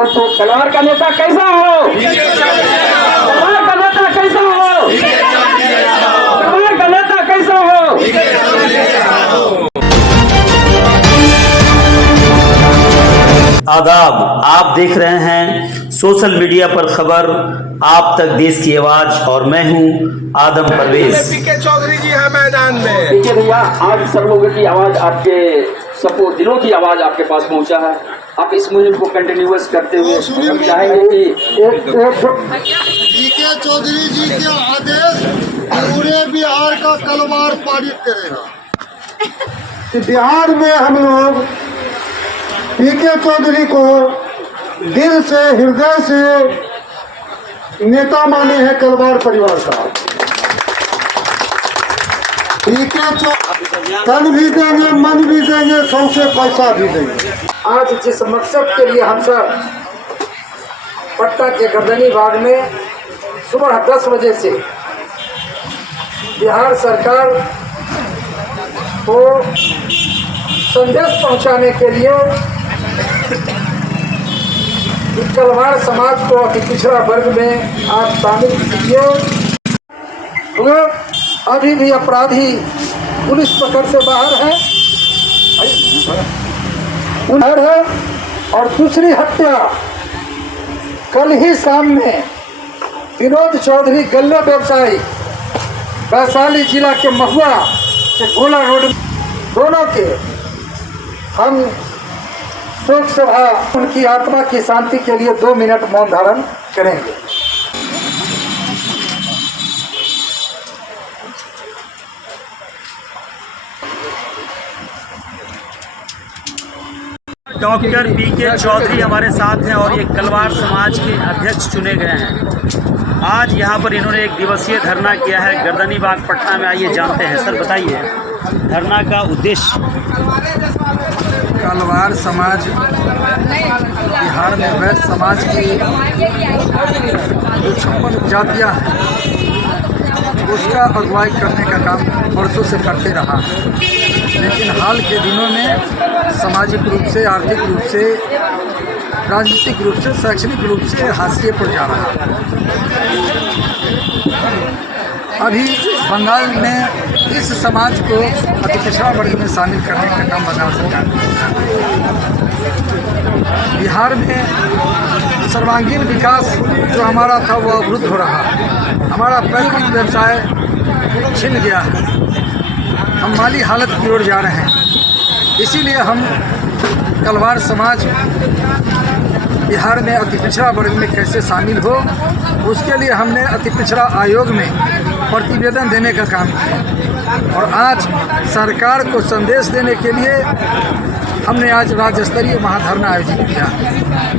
तो तलवार का नेता कैसा हो? तलवार का नेता कैसा हो? तलवार का नेता कैसा हो? आदाब, आप देख रहे हैं सोशल मीडिया पर खबर आप तक देश की आवाज और मैं हूं आदम परवेज। पीके चौधरी जी है मैदान में। देखिए भैया, आज सब लोगों की आवाज, आपके सबको दिलों की आवाज आपके पास पहुंचा है। आप इस मुहिम को कंटिन्यूअस करते हुए हम चाहेंगे कि पीके चौधरी जी के आदेश पूरे बिहार का कलवार पारित करेगा। बिहार में हम लोग पीके चौधरी को दिल से, हृदय से नेता माने हैं कलवार परिवार का। पीके तन भी देंगे, मन भी देंगे, सौंसे पैसा भी देंगे। आज जिस मकसद के लिए हम सब पटना के गर्दनी बाग में सुबह 10 बजे से बिहार सरकार को संदेश पहुंचाने के लिए कलवार समाज को अति पिछड़ा वर्ग में आप शामिल कीजिए। अभी भी अपराधी पुलिस पकड़ से बाहर है और दूसरी हत्या कल ही शाम में विनोद चौधरी गल्ला व्यवसायी वैशाली जिला के महुआ से गोला रोड, दोनों के हम शोक सभा उनकी आत्मा की शांति के लिए 2 मिनट मौन धारण करेंगे। डॉक्टर पीके चौधरी हमारे साथ हैं और ये कलवार समाज के अध्यक्ष चुने गए हैं। आज यहाँ पर इन्होंने एक दिवसीय धरना किया है गर्दनी बाग पटना में। आइए जानते हैं। सर बताइए, धरना का उद्देश्य। कलवार समाज बिहार में वैध समाज की जो 56 जातियाँ हैं उसका अगुवाई करने का काम वर्षों से करते रहा, लेकिन हाल के दिनों में सामाजिक रूप से, आर्थिक रूप से, राजनीतिक रूप से, शैक्षणिक रूप से हाशिए पर जा रहा है। अभी बंगाल में इस समाज को अति पिछड़ा वर्ग में शामिल करने का काम बंगाल सरकार ने। बिहार में सर्वांगीण विकास जो हमारा था वो अवरुद्ध हो रहा है। हमारा पैतृक व्यवसाय छिन गया है, हम माली हालत की ओर जा रहे हैं। इसीलिए हम कलवार समाज बिहार में अति पिछड़ा वर्ग में कैसे शामिल हो, उसके लिए हमने अति पिछड़ा आयोग में प्रतिवेदन देने का काम किया और आज सरकार को संदेश देने के लिए हमने आज राज्य स्तरीय महाधरना आयोजित किया।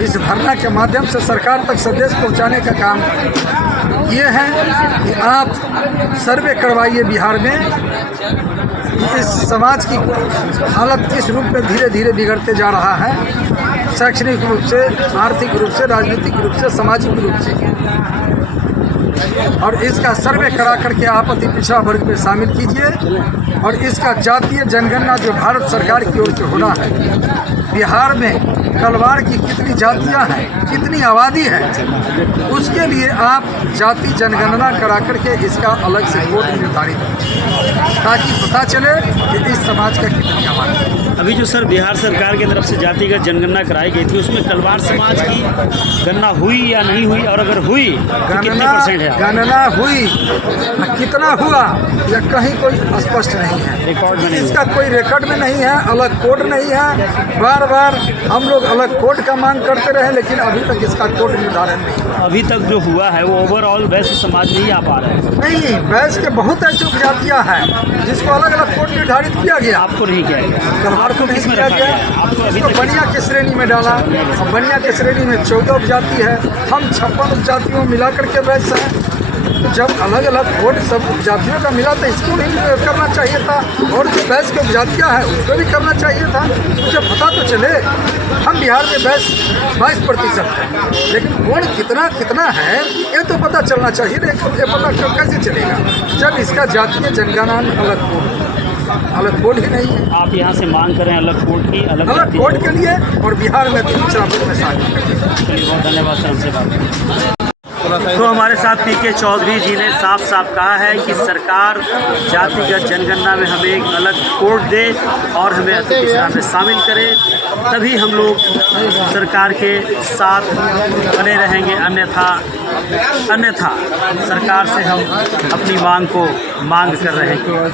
इस धरना के माध्यम से सरकार तक संदेश पहुंचाने का काम ये है कि आप सर्वे करवाइए बिहार में कि इस समाज की हालत किस रूप में धीरे धीरे बिगड़ते जा रहा है, शैक्षणिक रूप से, आर्थिक रूप से, राजनीतिक रूप से, सामाजिक रूप से। और इसका सर्वे करा करके आप अति पिछड़ा वर्ग में शामिल कीजिए और इसका जातीय जनगणना जो भारत सरकार की ओर से होना है, बिहार में कलवार की कितनी जातियां हैं, कितनी आबादी है, उसके लिए आप जाति जनगणना करा करके इसका अलग से कोड निर्धारित ताकि पता चले कि इस समाज का कितनी आबादी है। अभी जो सर बिहार सरकार की तरफ से जातिगत जनगणना कराई गई थी, उसमें कलवार समाज की गणना हुई या नहीं हुई, और अगर हुई तो कितने % है? गणना हुई, कितना हुआ या कहीं कोई स्पष्ट नहीं है, रिकॉर्ड में नहीं, इसका कोई रिकॉर्ड में नहीं है, अलग कोड नहीं है। बार बार हम लोग अलग कोड का मांग करते रहे, लेकिन अभी तक इसका कोड निर्धारण नहीं हुआ। अभी तक जो हुआ है वो ओवरऑल वैश्य समाज नहीं आ पा रहा है। नहीं, वैश्य के बहुत ऐसी उपजातियाँ हैं जिसको अलग अलग कोड निर्धारित किया गया। आपको नहीं किया गया? कलवार को किस में किया गया? आपको अभी तक बनिया की श्रेणी में डाला और बनिया की श्रेणी में 14 उपजाति है, हम 56 उपजातियों मिला करके वैश्य हैं। तो जब अलग अलग कोड सब उपजातियों का मिला तो इसको नहीं करना चाहिए था, और जो वैश्य की उपजातियाँ हैं उसको भी करना चाहिए था। मुझे पता तो चले। हम बिहार में वैश्य 22% है, लेकिन कोड कितना कितना है ये तो पता चलना चाहिए। ये पता कैसे चलेगा जब इसका जातीय जनगणना अलग कोड। अलग कोड ही नहीं है। आप यहाँ से मांग करें अलग कोड की, अलग अलग कोड के लिए और बिहार में दूसरा वर्ग में शामिल कर दिया। चलिए बहुत धन्यवाद सर, हमसे बात। तो हमारे साथ पीके चौधरी जी ने साफ साफ कहा है कि सरकार जातिगत जनगणना में हमें एक अलग कोड दे और हमें अति पिछड़ा में शामिल करे, तभी हम लोग सरकार के साथ बने रहेंगे, अन्यथा सरकार से हम अपनी मांग को मांग कर रहेंगे।